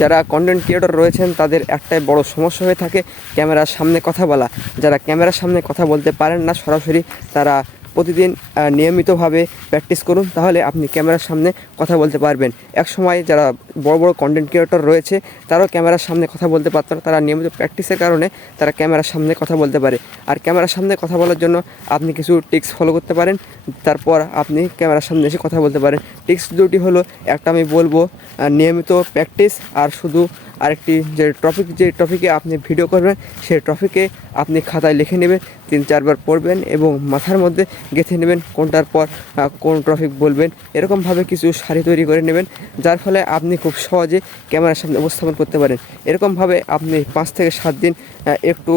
যারা content creator রয়েছেন, তাদের একটাই বড় সমস্যা হয়ে থাকে, ক্যামেরার সামনে কথা বলা। যারা ক্যামেরার সামনে কথা বলতে পারেন না, সরাসরি তারা প্রতিদিন নিয়মিতভাবে প্র্যাকটিস করুন, তাহলে আপনি ক্যামেরার সামনে কথা বলতে পারবেন। এক সময় যারা বড় বড় কন্টেন্ট ক্রিয়েটর রয়েছে, তারাও ক্যামেরার সামনে কথা বলতে পারত না। তারা নিয়মিত প্র্যাকটিসের কারণে তারা ক্যামেরার সামনে কথা বলতে পারে। আর ক্যামেরার সামনে কথা বলার জন্য আপনি কিছু টিক্স ফলো করতে পারেন। তারপর আপনি ক্যামেরার সামনে এসে কথা বলতে পারেন। টিক্স দুটি হলো, একটা আমি বলব নিয়মিত প্র্যাকটিস আর শুধু আরেকটি যে টপিক যে টপিকে আপনি ভিডিও করবেন সেই টপিকে আপনি খাতায় লিখে নেবেন, তিন চারবার পড়বেন এবং মাথার মধ্যে গেঁথে নেবেন কোনটার পর কোন টপিক বলবেন, এরকমভাবে কিছু সারি তৈরি করে নেবেন, যার ফলে আপনি খুব সহজে ক্যামেরার সামনে উপস্থাপন করতে পারেন। এরকমভাবে আপনি পাঁচ থেকে সাত দিন একটু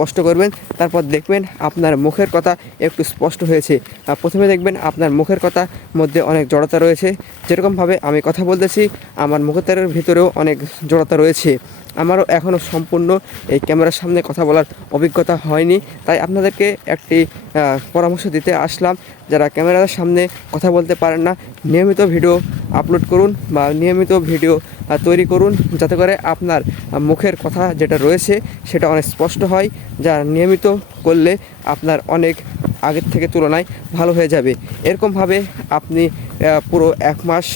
কষ্ট করবেন, তারপর দেখবেন আপনার মুখের কথা একটু স্পষ্ট হয়েছে। প্রথমে দেখবেন আপনার মুখের কথা মধ্যে অনেক জড়তা রয়েছে। যেরকমভাবে আমি কথা বলতেছি, আমার মুখের ভিতরেও অনেক জড়তা রয়েছে। আমারও এখনও সম্পূর্ণ এই ক্যামেরার সামনে কথা বলার অভিজ্ঞতা হয়নি। তাই আপনাদেরকে একটি পরামর্শ দিতে আসলাম। যারা ক্যামেরার সামনে কথা বলতে পারেন না, নিয়মিত ভিডিও আপলোড করুন বা নিয়মিত ভিডিও তৈরি করুন যাতে করে আপনার মুখের কথা যেটা রয়েছে সেটা অনেক স্পষ্ট হয়। যা নিয়মিত করলে আপনার অনেক আগের থেকে তুলনায় ভালো হয়ে যাবে। এরকমভাবে আপনি পুরো এক মাস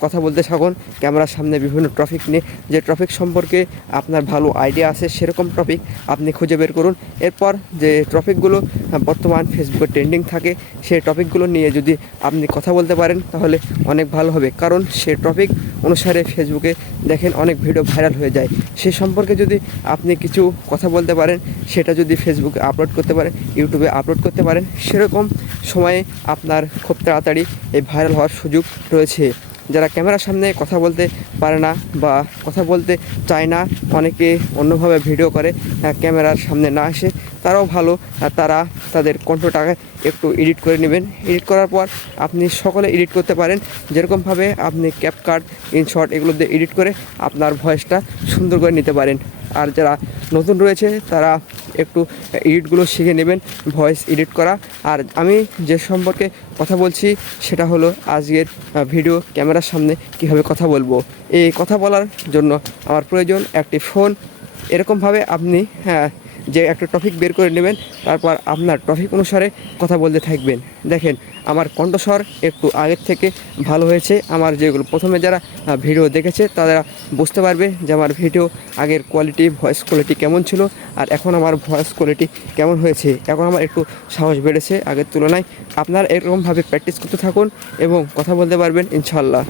কথা বলতে থাকুন। ক্যামেরার সামনে বিভিন্ন টপিক নিয়ে যে টপিক সম্পর্কে আপনার ভালো আইডিয়া আছে সেরকম টপিক আপনি খুঁজে বের করুন। এরপর যে আহ, বর্তমান ফেসবুকে ট্রেন্ডিং থাকে সেই টপিকগুলো নিয়ে যদি আপনি কথা বলতে পারেন তাহলে অনেক ভালো হবে। কারণ সে টপিক অনুসারে ফেসবুকে দেখেন অনেক ভিডিও ভাইরাল হয়ে যায়। সে সম্পর্কে যদি আপনি কিছু কথা বলতে পারেন সেটা যদি ফেসবুকে আপলোড করতে পারেন ইউটিউবে আপলোড করতে পারেন সেরকম সময়ে আপনার খুব তাড়াতাড়ি এই ভাইরাল হওয়ার সুযোগ রয়েছে। যারা ক্যামেরার সামনে কথা বলতে পারে না বা কথা বলতে চায় না, অনেকে অন্যভাবে ভিডিও করে ক্যামেরার সামনে না আসে তারাও ভালো তারা তাদের কণ্ঠটাকে একটু এডিট করে নেবেন। এডিট করার পর আপনি সকলে এডিট করতে পারেন। যেরকমভাবে আপনি ক্যাপকাট ইনশট এগুলো দিয়ে এডিট করে আপনার ভয়েসটা সুন্দর করে নিতে পারেন। আর যারা নতুন রয়েছে, তারা একটু এডিটগুলো শিখে নেবেন ভয়েস এডিট করা। আর আমি যে সম্পর্কে কথা বলছি, সেটা হলো আজকের ভিডিও ক্যামেরার সামনে কীভাবে কথা বলব। এই কথা বলার জন্য আমার প্রয়োজন একটি ফোন এরকমভাবে আপনি হ্যাঁ যে একটা টপিক বের করে নেবেন, তারপর আপনার টপিক অনুসারে কথা বলতে থাকবেন। দেখেন, আমার কণ্ঠস্বর একটু আগের থেকে ভালো হয়েছে। আমার যেগুলো প্রথমে যারা ভিডিও দেখেছে, তারা বুঝতে পারবে যে আমার ভিডিও আগের কোয়ালিটি ভয়েস কোয়ালিটি কেমন ছিল, আর এখন আমার ভয়েস কোয়ালিটি কেমন হয়েছে। এখন আমার একটু সাহস বেড়েছে আগের তুলনায়। আপনারা এরকমভাবে প্র্যাকটিস করতে থাকুন এবং কথা বলতে পারবেন ইনশাল্লাহ